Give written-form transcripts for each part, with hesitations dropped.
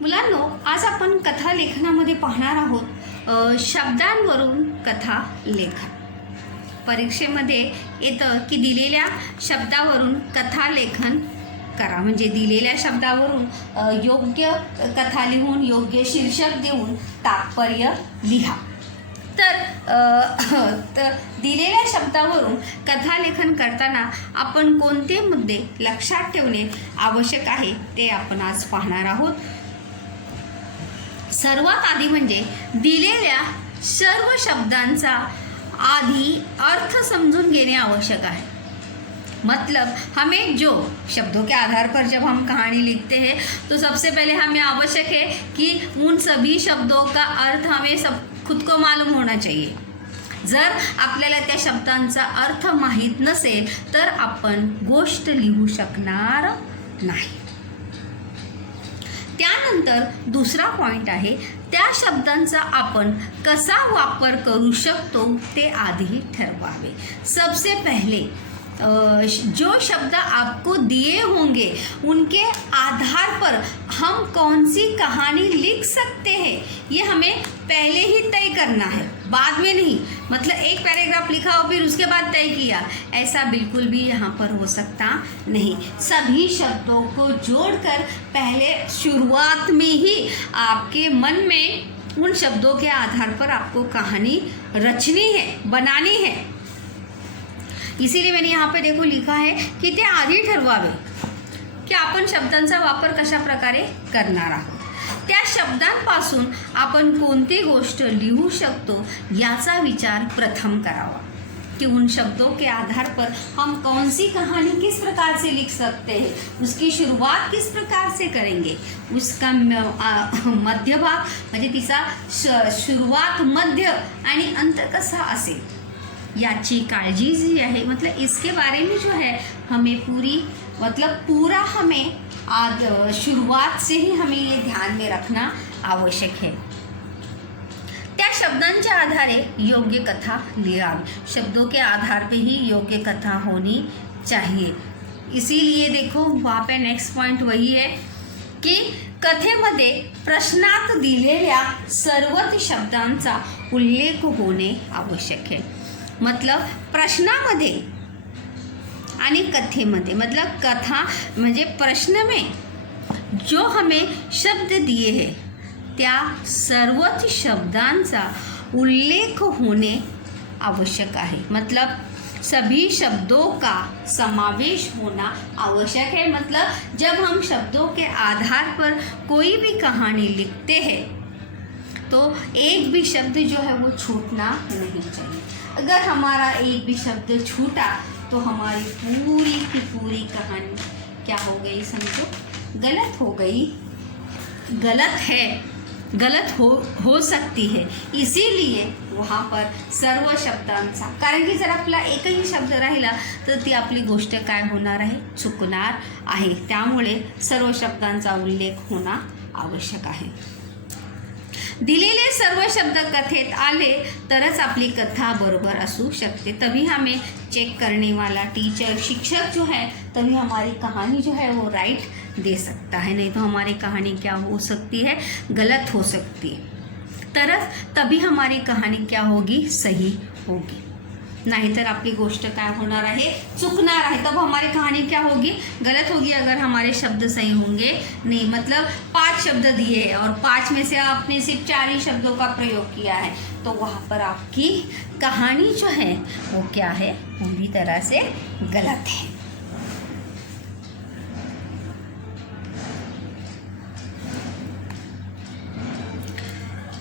मुलांनो, आज आपण कथा लेखनामध्ये पाहणार आहोत शब्दांवरून कथा लेखन. परीक्षेमध्ये येतं की दिलेल्या शब्दावरून कथा लेखन करा, म्हणजे दिलेल्या शब्दावरून योग्य कथा लिहून योग्य शीर्षक देऊन तात्पर्य लिहा. तर दिलेल्या शब्दावरून कथा लेखन करताना आपण कोणते मुद्दे लक्षात ठेवणे आवश्यक आहे ते आपण आज पाहणार आहोत. सर्वात आधी म्हणजे दिलेल्या सर्व शब्दांचा आधी अर्थ समझून घेने आवश्यक है. मतलब हमें जो शब्दों के आधार पर जब हम कहानी लिखते हैं तो सबसे पहले हमें आवश्यक है कि उन सभी शब्दों का अर्थ हमें सब खुद को मालूम होना चाहिए. जर आपल्याला त्या शब्दांचा अर्थ माहीत नसेल तर आपण गोष्ट लिहू शकणार नाही. त्यानंतर दुसरा पॉइंट आहे, त्या शब्दांचा आपण कसा वापर करू शकतो ते आधी ठरवावे. सबसे पहले जो शब्द आपको दिए होंगे उनके आधार पर हम कौन सी कहानी लिख सकते हैं ये हमें पहले ही तय करना है, बाद में नहीं. मतलब एक पैराग्राफ लिखा और फिर उसके बाद तय किया, ऐसा बिल्कुल भी यहाँ पर हो सकता नहीं. सभी शब्दों को जोड़कर पहले शुरुआत में ही आपके मन में उन शब्दों के आधार पर आपको कहानी रचनी है, बनानी है. इसीलिए मैंने यहाँ पे देखो लिखा है की ते आधी ठरवावे की आपण शब्दांचा वापर कशा प्रकारे करणार आहोत. त्या शब्दांपासून आपण कोणती गोष्ट लिहू शकतो याचा विचार प्रथम करावा कि उन शब्दों के आधार पर हम कौन सी कहानी किस प्रकार से लिख सकते हैं, उसकी शुरुआत किस प्रकार से करेंगे, उसका मध्य भाग म्हणजे तिचा शुरुआत मध्य आणि अंत कसा असेल याची काळजी जी है. मतलब इसके बारे में जो है हमें पूरा हमें आज शुरुआत से ही हमें ये ध्यान में रखना आवश्यक है. त्या शब्दांच्या आधारे योग्य कथा लिहावी. शब्दों के आधार पे ही योग्य कथा होनी चाहिए. इसीलिए देखो वहाँ पे नेक्स्ट पॉइंट वही है की कथेमध्ये प्रश्नात दिलेल्या सर्वच शब्दांचा उल्लेख होणे आवश्यक है. मतलब प्रश्नामध्ये आणि कथेमध्ये, मतलब कथा म्हणजे प्रश्न में जो हमें शब्द दिए हैं त्या सर्वच शब्दांचा उल्लेख होने आवश्यक आहे. मतलब सभी शब्दों का समावेश होना आवश्यक है. मतलब जब हम शब्दों के आधार पर कोई भी कहानी लिखते हैं तो एक भी शब्द जो है वो छूटना नहीं चाहिए. अगर हमारा एक भी शब्द छूटा तो हमारी पूरी की पूरी कहानी क्या हो गई, समझो गलत हो गई, गलत है, गलत हो सकती है. इसीलिए वहाँ पर सर्व शब्दांचा, कारण की जर आपला एकही शब्द राहिला तर ती आपली गोष्ट काय होणार आहे, चुकणार आहे. त्यामुळे सर्व शब्दांचा उल्लेख होना आवश्यक आहे. दिलेले सर्व शब्द कथेत आले तरच आपली कथा बरोबर असू शकते. तभी हमें चेक करने वाला टीचर, शिक्षक जो है, तभी हमारी कहानी जो है वो राइट दे सकता है. नहीं तो हमारी कहानी क्या हो सकती है, गलत हो सकती है. तरच तभी हमारी कहानी क्या होगी, सही होगी. नाहीतर आपली गोष्ट काय होणार आहे, चुकणार आहे. तब हमारी कहानी क्या होगी, गलत होगी. अगर हमारे शब्द सही होंगे नहीं, मतलब 5 शब्द दिए हैं और 5 में से आपने सिर्फ 4 ही शब्दों का प्रयोग किया है तो वहाँ पर आपकी कहानी जो है वो क्या है, पूरी तरह से गलत है.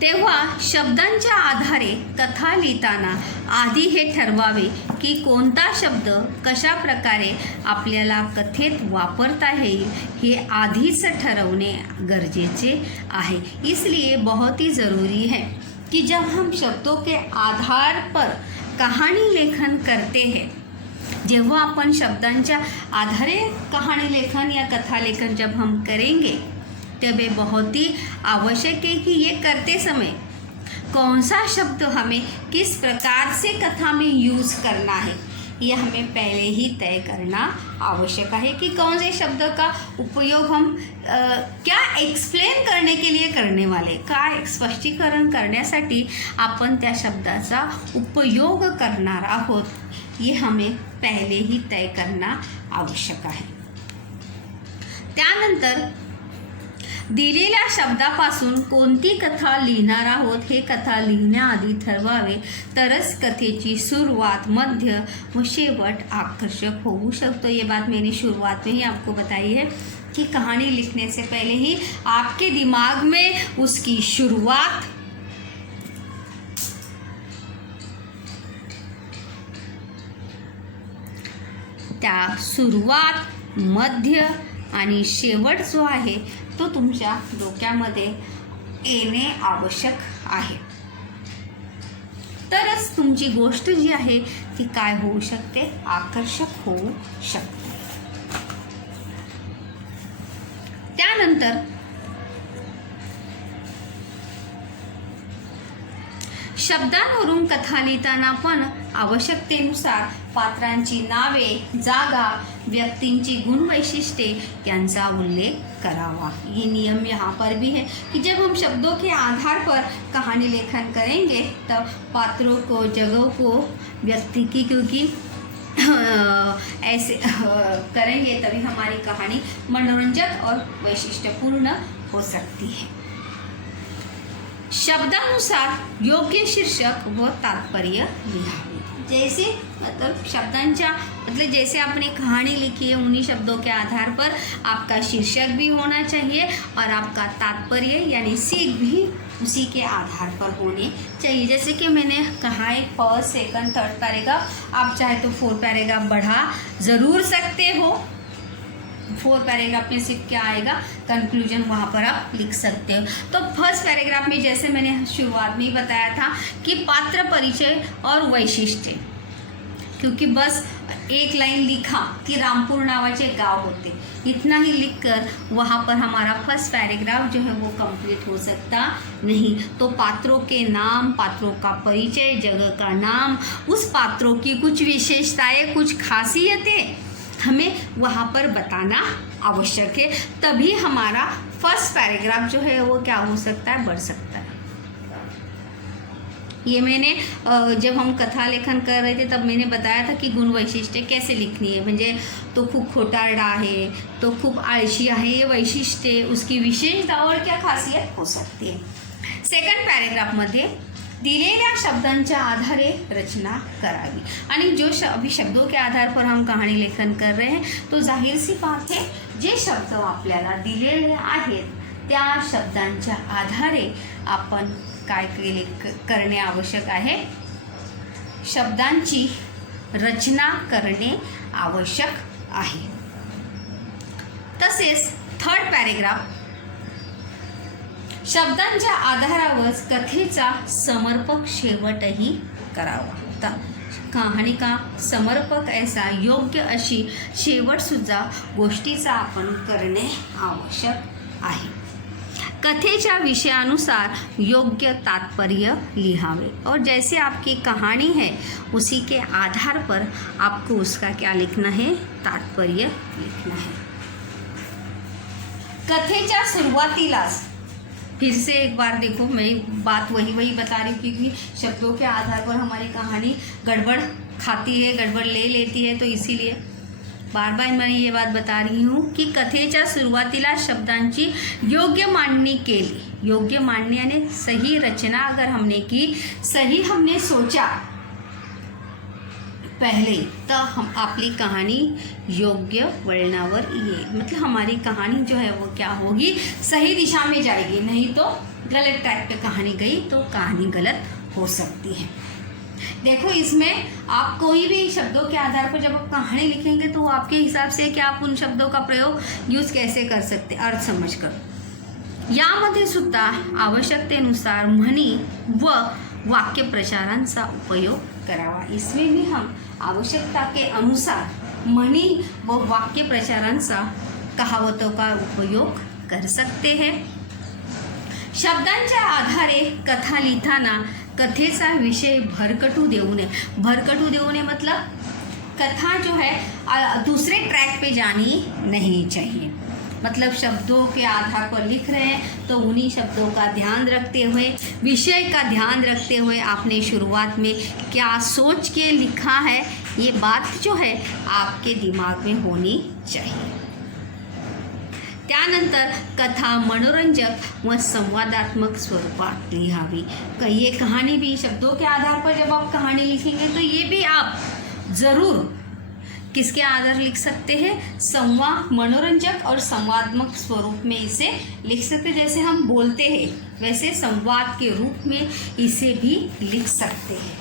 तेव्हा शब्दांच्या आधारे कथा लिहिताना आधी हे ठरवावे की कोणता शब्द कशा प्रकारे आपल्याला कथेत वापरता येईल हे आधीच ठरवणे गरजेचे आहे. इसलिए बहुत ही ज़रूरी है कि जब हम शब्दों के आधार पर कहानी लेखन करते हैं, जेव्हा अपन शब्दांच्या आधारे कहानी लेखन या कथा लेखन जब हम करेंगे तब ये बहुत ही आवश्यक है कि ये करते समय कौन सा शब्द हमें किस प्रकार से कथा में यूज़ करना है ये हमें पहले ही तय करना आवश्यक है कि कौन से शब्द का उपयोग हम क्या एक्सप्लेन करने के लिए करणे वाले, काय स्पष्टीकरण करण्यासाठी आपण त्या शब्दाचा उपयोग करणार आहोत, ये हमें पहले ही तय करना आवश्यक आहे. त्यानंतर दिलेल्या शब्दापासून कोणती कथा लिहिणार आहोत हे कथा लिहिण्याआधी ठरवावे, तरच कथेची सुरुवात, मध्य व शेवट आकर्षक होऊ शकतो. ये बात मैंने शुरुआत में ही आपको बताई है कि कहानी लिखने से पहले ही आपके दिमाग में उसकी शुरुआत, त्या सुरुवात, मध्य आणि शेवट जो आहे तो तुमच्या डोक्यामध्ये येणे आवश्यक आहे. तरच तुमची गोष्ट जी आहे ती काय होऊ शकते, आकर्षक होऊ शकते. त्यानंतर शब्दांवरून कथा लिहिताना पण आवश्यकतेनुसार पात्रांची नावे, जागा, व्यक्तींची गुणवैशिष्ट्ये यांचा उल्लेख करावा. ये नियम यहाँ पर भी है कि जब हम शब्दों के आधार पर कहानी लेखन करेंगे तब पात्रों को, जगहों को, व्यक्ति की, क्योंकि ऐसे करेंगे तभी हमारी कहानी मनोरंजक और वैशिष्ट्यपूर्ण हो सकती है. शब्दानुसार योग्य शीर्षक व तात्पर्य लिहावे. जैसे मतलब शब्दांच्या मतलब जैसे आपने कहानी लिखी है उन्हीं शब्दों के आधार पर आपका शीर्षक भी होना चाहिए और आपका तात्पर्य यानी सीख भी उसी के आधार पर होने चाहिए. जैसे कि मैंने कहा है फर्स्ट, सेकंड, थर्ड पैराग्राफ, आप चाहे तो 4 पैराग्राफ बढ़ा ज़रूर सकते हो. 4 पैराग्राफ में सिर्फ क्या आएगा, कंक्लूजन वहाँ पर आप लिख सकते हो. तो फर्स्ट पैराग्राफ में जैसे मैंने शुरुआत में ही बताया था कि पात्र परिचय और वैशिष्ट्य, क्योंकि बस एक लाइन लिखा कि रामपुर नावाचे गांव होते, इतना ही लिखकर वहाँ पर हमारा फर्स्ट पैराग्राफ जो है वो कंप्लीट हो सकता नहीं. तो पात्रों के नाम, पात्रों का परिचय, जगह का नाम, उस पात्रों की कुछ विशेषताएं, कुछ खासियतें हमें वहाँ पर बताना आवश्यक है. तभी हमारा फर्स्ट पैराग्राफ जो है वो क्या हो सकता है, बढ़ सकता है. ये मैंने जब हम कथा लेखन कर रहे थे तब मैंने बताया था कि गुण वैशिष्ट्य कैसे लिखनी है. म्हणजे तो खूप खोटारडा आहे, तो खूप आळशी आहे, ये वैशिष्ट्य, उसकी विशेषता और क्या खासियत हो सकती है. सेकंड पैराग्राफमध्ये दिलेल्या शब्दांच्या आधारे रचना करावी. आणि जो अभी शब्दों के आधार पर हम कहानी लेखन कर रहे हैं तो जाहीर सी बात है जे शब्द आपल्याला दिलेले आहेत त्या शब्दांच्या आधारे आपण काय करणे आवश्यक आहे, शब्दांची रचना करणे आवश्यक आहे. तसेच थर्ड पॅरेग्राफ, शब्दांच्या आधारावर कथेचा समर्पक शेवटही करावा. तर कहाणी का समर्पक ऐसा योग्य अशी शेवटसुद्धा गोष्टीचा आपण करणे आवश्यक आहे. कथेच्या विषयानुसार योग्य तात्पर्य लिहावे और जैसे आपकी कहानी है उसी के आधार पर आपको उसका क्या लिखना है, तात्पर्य लिखना है. कथेच्या सुरुवातीलाच फिर से एक बार देखो, मैं बात वही बता रही हूँ क्योंकि शब्दों के आधार पर हमारी कहानी गड़बड़ खाती है, गड़बड़ ले लेती है, तो इसीलिए बार बार मैं ये बात बता रही हूँ की कथेच्या सुरुवातीला शब्दांची योग्य मांडणी केली. योग्य मांडणी यानी सही रचना अगर हमने की, सही हमने सोचा पहले, तो हम आपली कहानी योग्य वळणावर येईल. मतलब हमारी कहानी जो है वो क्या होगी, सही दिशा में जाएगी. नहीं तो गलत ट्रैक पे कहानी गई तो कहानी गलत हो सकती है. देखो इसमें आप कोई भी शब्दों के आधार पर जब आप कहानी लिखेंगे तो आपके हिसाब से क्या आप उन शब्दों का प्रयोग यूज कैसे कर सकते, अर्थ समझकर. यामध्ये सुद्धा आवश्यकतेनुसार म्हणी व वाक्यप्रचारांचा उपयोग करावा. इसमें भी हम आवश्यकता के अनुसार म्हणी व वाक्यप्रचारांचा, कहावतों का उपयोग कर सकते हैं. शब्दांच्या आधारे कथा लिहिताना कथेचा विषय भरकटू देऊ नये. भरकटू देऊ नये मतलब कथा जो है दूसरे ट्रैक पे जानी नहीं चाहिए। मतलब शब्दों के आधार पर लिख रहे हैं तो उन्हीं शब्दों का ध्यान रखते हुए, विषय का ध्यान रखते हुए आपने शुरुआत में क्या सोच के लिखा है, ये बात जो है आपके दिमाग में होनी चाहिए। त्यानंतर कथा मनोरंजक व संवादात्मक स्वरूपात लिहावी। ये कहानी भी शब्दों के आधार पर जब आप कहानी लिखेंगे तो ये भी आप ज़रूर किसके आधार लिख सकते हैं, संवाद, मनोरंजक और संवादात्मक स्वरूप में इसे लिख सकते हैं। जैसे हम बोलते हैं वैसे संवाद के रूप में इसे भी लिख सकते हैं।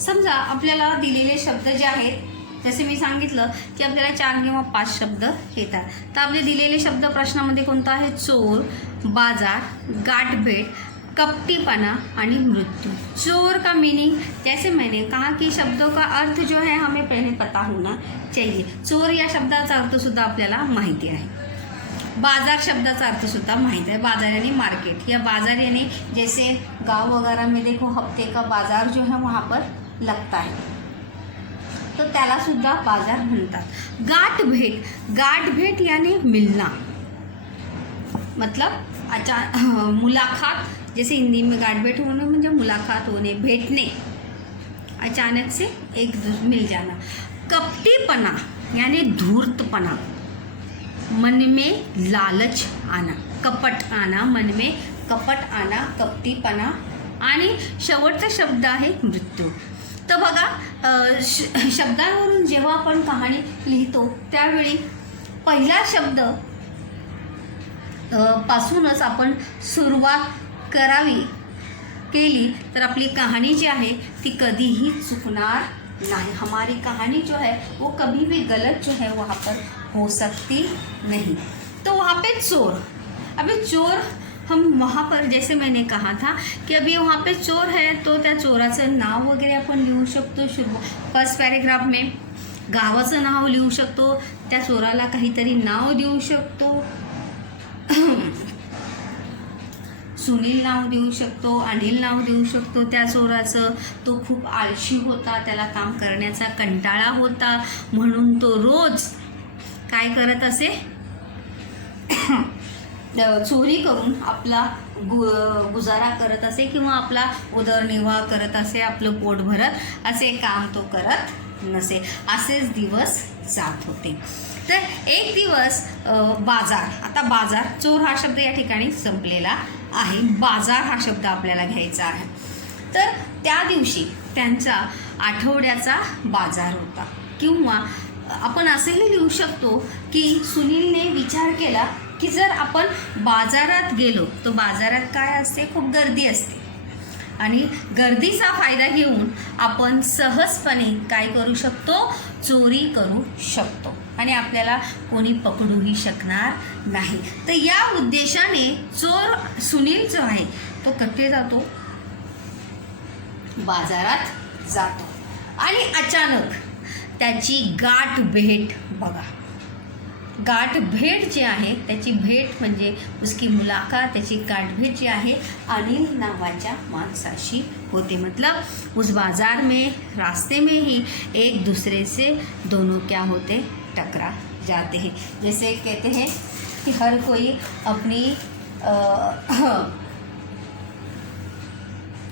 समजा आपल्याला दिलेले शब्द जे आहेत, जसे मी सांगितलं की आपल्याला 4 किंवा 5 शब्द येतात, तर आपले दिलेले शब्द प्रश्नामध्ये कोणता आहे, चोर, बाजार, गाठभेट, कपटीपना आणि मृत्यू। चोर का मीनिंग, जैसे मैंने कहा कि शब्दों का अर्थ जो है हमें पहले पता होना चाहिए। चोर या शब्दाचा अर्थ सुद्धा आपल्याला माहिती आहे। बाजार शब्दाचा अर्थ सुद्धा माहीत आहे, बाजार यानी मार्केट, या बाजार यानी जैसे गांव वगैरह में देखो हफ्ते का बाजार जो है वहाँ पर लगता है, तो त्याला सुद्धा बाजार म्हणतात। गाठभेट, गाठभेट यानी मिलना, मतलब मुलाकात, जैसे हिंदी में गाठभेट होने म्हणजे मुलाकात होने, भेटने, अचानक से एक मिल जाना। कपटीपना यानी धूर्तपना, मन में लालच आना, कपट आना, मन में कपट आना, कपटीपना। आणि शेवटचा शब्द आहे मृत्यू। तर बघा शब्दांवरून जेव्हा आपण कहाणी लिहितो त्यावेळी पहिला शब्द पासूनच आपण सुरुवात केली तर आपली कहानी जी आहे ती कधीही चुकणार नहीं। हमारी कहानी जो है वो कभी भी गलत जो है वहाँ पर हो सकती नहीं। तो वहाँ पे चोर, अभी चोर हम वहाँ पर जैसे मैंने कहा था कि अभी वहाँ पे चोर है तो त्या चोराचं नाव वगैरे आपण लिहू शकतो। फर्स्ट पॅरेग्राफ में गावाचं नाव लिहू शकतो, त्या चोराला काहीतरी नाव देऊ शकतो, सुनील नाव देऊ शकतो, अनिल नाव देऊ शकतो त्या चोराचं। तो खूप आळशी होता, त्याला काम करण्याचा कंटाळा होता, म्हणून तो रोज काय करत असे, चोरी करून आपला गुजारा करत असे किंवा आपला उदरनिर्वाह करत असे, आपलं पोट भरत असे काम तो करत नसे। असेच दिवस जात होते। तर एक दिवस बाजार, आता बाजार, चोर हा शब्द या ठिकाणी संपलेला आहे, बाजार हा शब्द आपल्याला घ्यायचा आहे। तर त्या दिवशी त्यांचा आठवड्याचा बाजार होता, किंवा आपण असेही लिहू शकतो की सुनीलने विचार केला की जर आपण बाजारात गेलो तो बाजारात काय असते, खूप गर्दी असते, आणि गर्दीचा फायदा घेऊन आपण सहजपणे काय करू शकतो, चोरी करू शकतो, आणि आपल्याला कोणी पकडूही शकणार नाही। तर या उद्देशाने चोर सुनील जो आहे तो कुठे जातो, बाजारात जातो, आणि अचानक त्याची गाठ भेट, बघा गाठभेट जी आहे त्याची भेट म्हणजे उसकी मुलाकात, त्याची गाठभेट जी आहे अनिल नावाच्या माणसाशी होते। मतलब उस बाजार में रास्ते में ही एक दूसरे से दोनों क्या होते, टकरा जाते हैं। जैसे कहते हैं कि हर कोई अपनी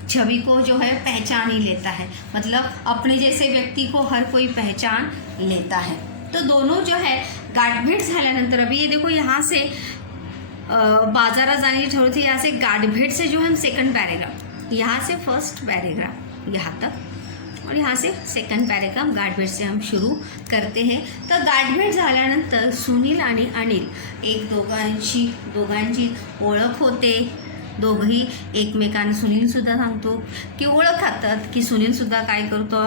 छवि को जो है पहचान ही लेता है, मतलब अपने जैसे व्यक्ति को हर कोई पहचान लेता है। तो दोनों जो है गाठभेट झाल्यानंतर, अभी ये देखो यहाँ से बाजारात जाने की ठरवते, यहाँ से गाठभेट से जो है हम सेकंड पैराग्राफ, यहाँ से फर्स्ट पैराग्राफ यहाँ तक और यहाँ से सेकंड पैराग्राफ गाठभेट से हम शुरू करते हैं। तर गाठभेट झाल्यानंतर सुनील आणि अनिल एक दोघांची ओळख होते। दोघंही एकमेकांना, सुनीलसुद्धा सांगतो की ओळखतात की सुनीलसुद्धा काय करतो,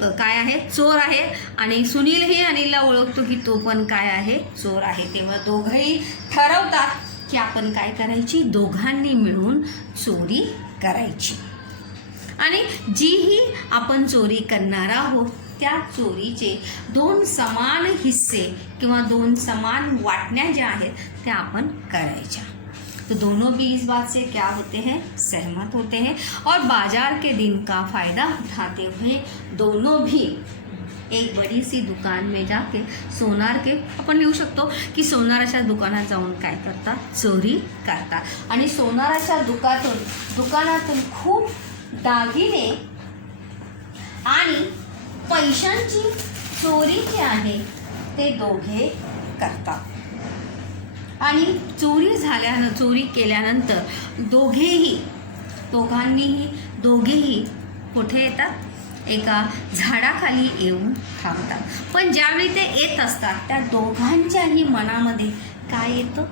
काय आहे, चोर आहे, आणि सुनीलही अनिलला ओळखतो की तो पण काय आहे, चोर आहे। तेव्हा दोघंही ठरवतात की आपण काय करायची, दोघांनी मिळून चोरी करायची, आणि जीही आपण चोरी करणार आहोत त्या चोरीचे 2 समान हिस्से किंवा 2 समान वाटण्या ज्या आहेत त्या आपण करायच्या। तो दोनों भी इस बात से क्या होते हैं, सहमत होते हैं और बाजार के दिन का फ़ायदा उठाते हुए दोनों भी एक बड़ी सी दुकान में जाके सोनार के, आपण लिहू शकतो की सोनाराच्या दुकानात जाऊन काय करतात, चोरी करतात आणि सोनाराच्या दुकानातून खूप दागिने आणि पैशांची चोरी जी आहे ते दोघे करतात आणि चोरी केल्यानंतर दोघेही कुठे येतात, एका झाडाखाली येऊन थांबतात। पण ज्यावेळी ते येत असतात त्या दोघांच्याही मनामध्ये काय येतं,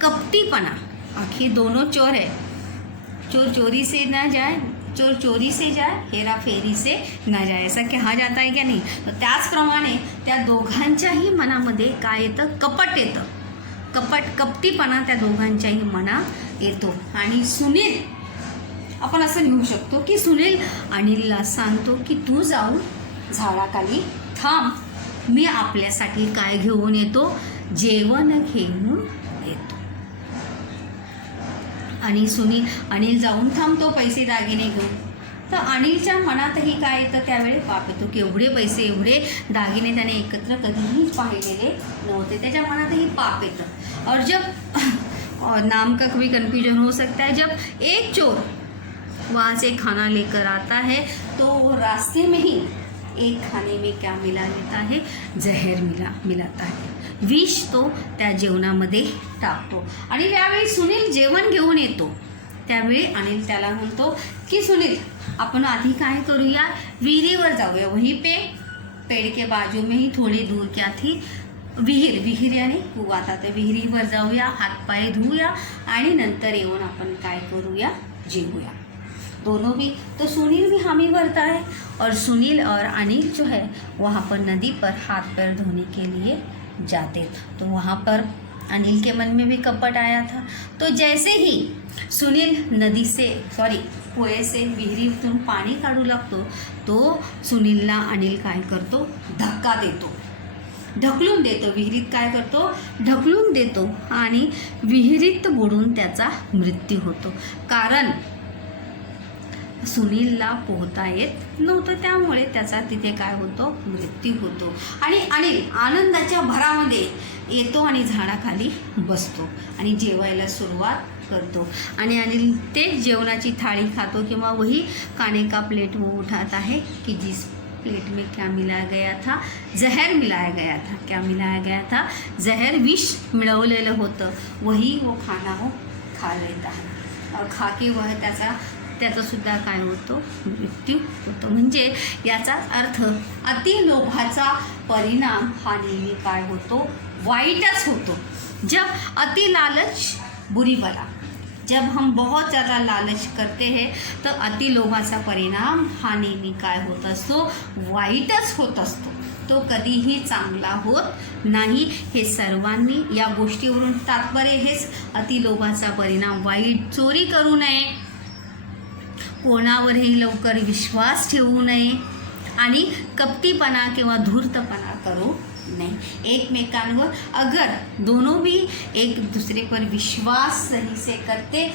कपटीपणा। आखिर दोनों चोर है, चोर चोरी से ना जाए, चोर चोरी से जाए, हेरा फेरी से ना जाए, ऐसा कहा जाता है क्या नहीं। तर त्याचप्रमाणे त्या दोघांच्याही मनामध्ये काय येतं, कपट येतं, कपटीपणा त्या दोघांच्याही मनात येतो। आणि सुनील, आपण असं लिहू शकतो की सुनील अनिलला सांगतो की तू जाऊन झाडाखाली थांब, मी आपल्यासाठी काय घेऊन येतो, जेवण घेऊन येतो। आणि अनिल जाऊन थांबतो पैसे दागिने घेऊन। तर अनिलच्या मनातही काय येतं त्यावेळी, पाप येतो की एवढे पैसे एवढे दागिने त्याने एकत्र कधीही पाहिलेले नव्हते, त्याच्या मनातही पाप येतं। और जब नाम का कभी कन्फ्यूजन हो सकता है, जब एक चोर वहाँ से खाना लेकर आता है तो रास्ते में ही एक खाने में क्या मिला लेता है, जहर मिलाता है, विष तो त्या जेवणामध्ये टाकतो। आणि त्यावेळी सुनील जेवण घेऊन येतो त्यावेळी अनिल त्याला म्हणतो की सुनील, आपण आधी काय करूया, विहिरीवर जाऊया। वहीं पे पेड़ के बाजू में ही थोड़ी दूर क्या थी, विहीर यानी कुवा था, त्या विहिरीवर जाऊया, हातपाय धुऊया आणि नंतर येऊन आपण काय करूया, जेवूया। दोनों भी, तो सुनील भी हामी भरता है और सुनील और अनिल जो है वहाँ पर नदी पर हाथ पैर धोने के लिए जाते। तो वहाँ पर अनिल के मन में भी कपट आया था। तो जैसे ही सुनील कुएं से विहिरीतून पाणी काढू लागतो तो सुनीलला अनिल काय करतो, धक्का देतो, ढकलून देतो, विहिरीत काय करतो, ढकलून देतो आणि विहिरीत बुडून त्याचा मृत्यू होतो। कारण सुनीलला पोहता येत नव्हतं, त्यामुळे त्याचा तिथे काय होतो, मृत्यू होतो। आणि अनिल आनंदाच्या भरामध्ये येतो आणि झाडाखाली बसतो आणि जेवायला सुरुवात करतो। आणि अनिल ते जेवणाची थाळी खातो किंवा वही खाने का प्लेट वो उठाता है कि जिस प्लेट में क्या मिलाया गया था, जहर मिलाया गया था। क्या मिलाया गया था, जहर, विष मिळवलेलं होतं, वही वो खाना हो खा लेता है और खा के वह त्याचा सुद्धा काय होतो, मृत्यू होतो। म्हणजे याचा अर्थ अतिलोभाचा परिणाम हा नेहमी काय होतो, वाईटच होतो। जब अति लालच बुरी बला, जब हम बहुत ज़्यादा लालच करते हैं तो अति लोभाचा परिणाम हा नेहमी काय होत असतो, वाईटच होत असतो, तो कधीही चांगला होत नाही। हे सर्वांनी या गोष्टीवरून तात्पर्य हेच, अतिलोभाचा परिणाम वाईट, चोरी करू नये, कोणावरही लवकर विश्वास ठेवू नये आणि कपटीपणा किंवा धूर्तपणा करू नहीं। एकमेकांवर अगर दोनों भी एक दूसरे पर विश्वास सही से करते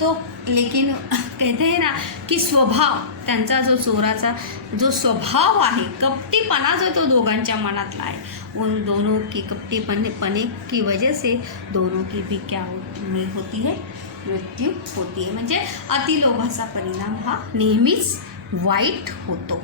तो, लेकिन कहते हैं ना कि स्वभाव, त्यांचा जो चोराचा जो स्वभाव आहे, कपटीपणा जो तो दोघांच्या मनातला आहे, उन दोनों की कपटीपने की वजह से दोनों की भी क्या होती है, मृत्यू होती है। म्हणजे अतिलोभाचा परिणाम हा नेहमीच वाईट होतो।